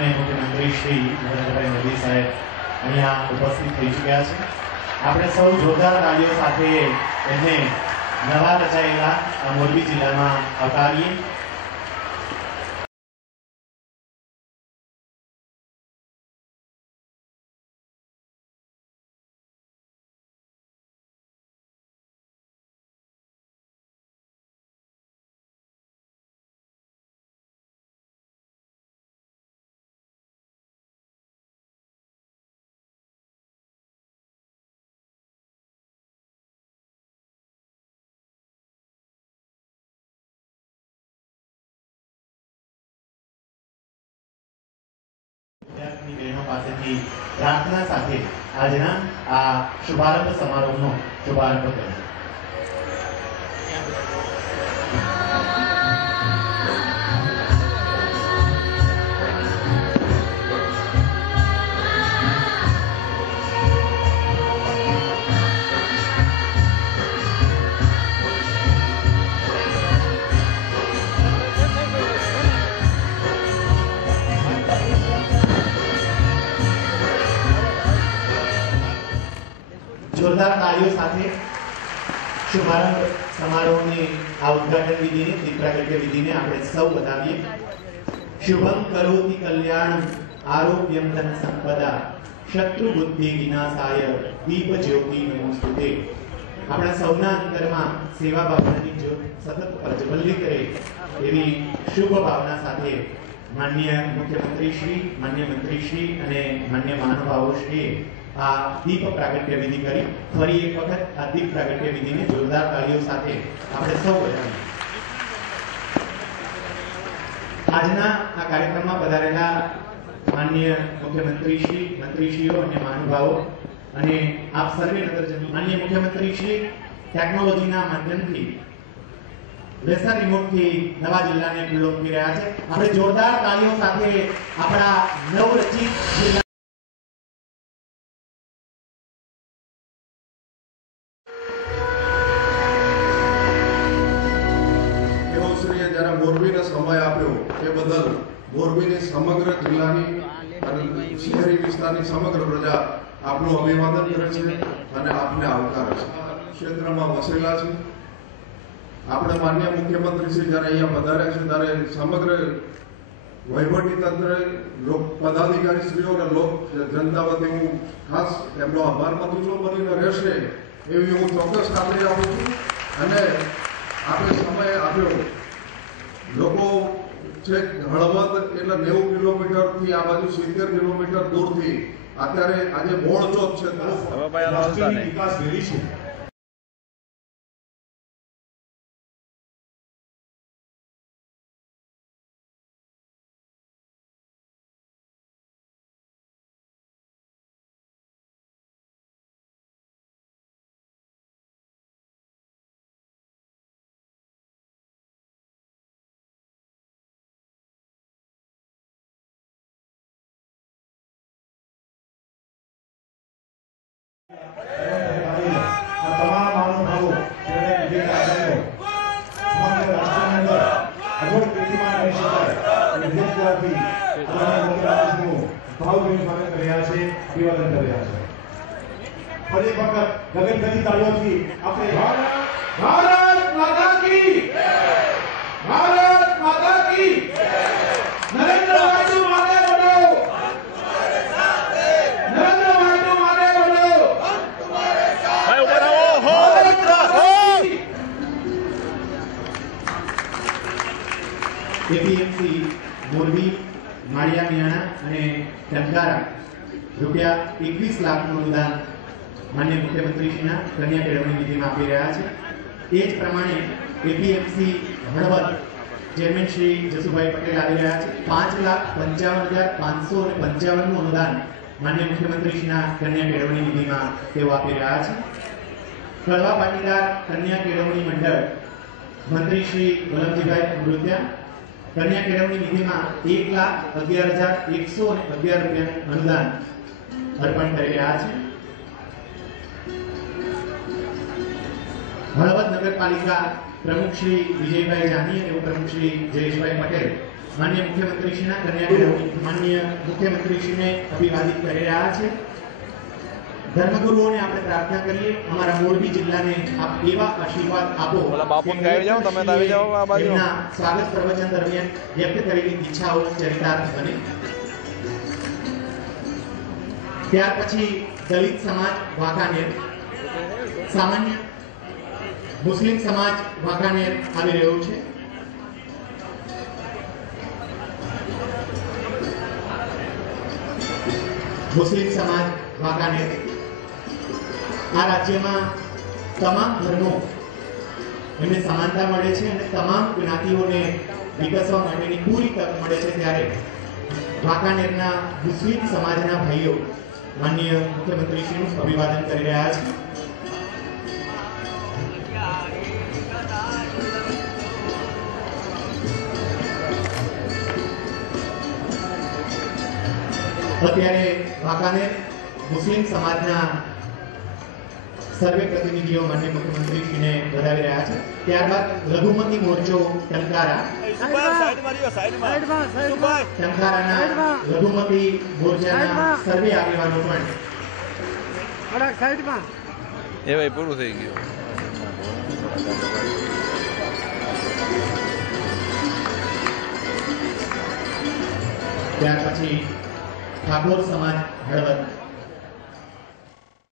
माननीय मुख्यमंत्री श्री नरेंद्रभाई मोदी साहेब अहींया उपस्थित थई चुक्या छे। आपणे सौ जोरदार ताळीओ साथे एमने नवा रचाયેલા मोरबी जिल्लामां આવકારીએ। विद्यार्थी बहनों पासेथी प्रार्थना साथे आजना आ शुभारंभ समारोहनो शुभारंभ करो। जोरदार तालियों साथे शुभारंभ समारोहनी आ उद्घाटन विधि ने दीप प्रागट्य विधि ने આપણે સૌ વધાવીએ। શુભમ કરોતિ કલ્યાણમ આરોગ્યમ ધન સંપદા શત્રુ બુદ્ધિ વિનાશાય દીપ જ્યોતિ નમોસ્તુતે। આપણા સૌના અંતરમાં સેવા ભાવનાની જ્યોત સતત પ્રજ્વલિત રહે એવી શુભ ભાવના સાથે માનનીય મુખ્યમંત્રી શ્રી, માનનીય મંત્રી શ્રી અને માનનીય મહાનુભાવો શ્રી आ दीप प्रागट्य विधि करी फरी एक वखत आ दीप प्रागट्य विधि ने जोरदार ताळीओ साथे आपणे सौ વધાવીએ। આજના આ કાર્યક્રમમાં પધારેલા માનનીય મુખ્યમંત્રી શ્રી, મંત્રીશ્રીઓ અને મહાનુભાવો અને આપ સર્વે નગરજનો, માનનીય મુખ્યમંત્રી શ્રી ટેકનોલોજીના માધ્યમથી વેસર રિમોટથી નવા જિલ્લાને ખુલ્લો મૂકી રહ્યા છે। આપણે જોરદાર તાળીઓ સાથે આપણા નવરચિત જિલ્લા मोरबी ने समय आप्यो ए बदल मोरबी ने समग्र जिल्लानी અને શહેરી વિસ્તારની સમગ્ર પ્રજા આપનું અભિવાદન કરે છે અને આપને આવકારે છે। ક્ષેત્રમાં વસેલા છે આપણે માનનીય મુખ્યમંત્રી શ્રી જ્યારે અહીંયા પધાર્યા છે ત્યારે સમગ્ર વહીવટી તંત્ર, લોક પદાધિકારી શ્રીઓ અને લોક જનતા વતી હું ખાસ એમનો આભાર માનું છું બનીને રહેશે એવી હું ચોક્કસ ખાતરી આપું છું। અને આપણે સમય આપ્યો લોકો છે હળવદ એટલે 90 કિલોમીટર થી આ બાજુ 70 કિલોમીટર દૂર થી અત્યારે આજે મોળ ચોક છે રાષ્ટ્રીય વિકાસ વેરી છે। तमाम महानुभावों भावभीनी स्वागत कर રહ્યા છે, અભિવાદન કરી રહ્યા છે। ફરી વખત ગગનભરી તાળીઓથી આપણે ભારત માતા કી જય, ભારત માતા કી જય, નરેન્દ્ર ભાઈ માને બોલો, તમારે સાથ હે, નરેન્દ્ર ભાઈ માને બોલો, તમારે સાથ, ભાઈ ઉભા રહો, હો एपीएमसी मोरबी, माळिया मियाणा અને ટંકારા રૂપિયા 21 લાખનું અનુદાન માનનીય મુખ્યમંત્રીશ્રીના કન્યા કેળવણી નિધિમાં આપી રહ્યા છે। એ જ પ્રમાણે એપીએમસી હળવદ ચેરમેન શ્રી જસુભાઈ પટેલ આવી રહ્યા છે। 5,55,555નું અનુદાન માનનીય મુખ્યમંત્રીશ્રીના કન્યા કેળવણી નિધિમાં તેઓ આપી રહ્યા છે। કડવા પાટીદાર કન્યા કેળવણી મંડળ મંત્રી શ્રી વલ્લભજીભાઈ અમૃત્યા कन्या केळवणी निधिमां 1,11,111 રૂપિયાનું अनुदान अर्पण કરી રહ્યા છે। हळवद नगरपालिका प्रमुख श्री विजयभाई जानी અને उपप्रमुख श्री जयेशभाई पटेल માનનીય મુખ્યમંત્રીશ્રીના કન્યા કેળવણી માનનીય મુખ્યમંત્રીશ્રીને અભિવાદિત કરી રહ્યા છે. ધર્મગુરુઓને આપણે પ્રાર્થના કરીએ, અમારા મોરબી જિલ્લાને આપ એવા આશીર્વાદ આપો. ઓલા બાપુને ગાવી જાઓ, તમે તો આવી જાઓ આ બાજુ. એમના સ્વાગત પ્રવચન દરમિયાન વ્યક્ત કરેલી ઈચ્છાઓ ચરિતાર્થ બને. ત્યાર પછી દલિત સમાજ વાંકાનેર, સામાન્ય મુસ્લિમ સમાજ વાંકાનેર આવી રહ્યો છે. મુસ્લિમ સમાજ વાંકાનેર આ રાજ્યમાં તમામ ધર્મો એમને સમાનતા મળે છે અને તમામ જ્ઞાતિઓને વિકસવા માટેની પૂરી તક મળે છે. ત્યારે વાંકાનેરના મુસ્લિમ સમાજના ભાઈઓ માનનીય મુખ્યમંત્રીશ્રીનું અભિવાદન કરી રહ્યા છે. અત્યારે વાંકાનેર મુસ્લિમ સમાજના સર્વે પ્રતિનિધિઓ માનનીય મુખ્યમંત્રીશ્રીને વધાવી રહ્યા છે. ત્યારબાદ લઘુમતી મોરચો ટંકારા, ટંકારાના લઘુમતી મોરચાના સર્વે આગેવાનો પણ એ ભાઈ પૂરું થઈ ગયું. ત્યાર પછી ઠાકોર સમાજ હળવદ,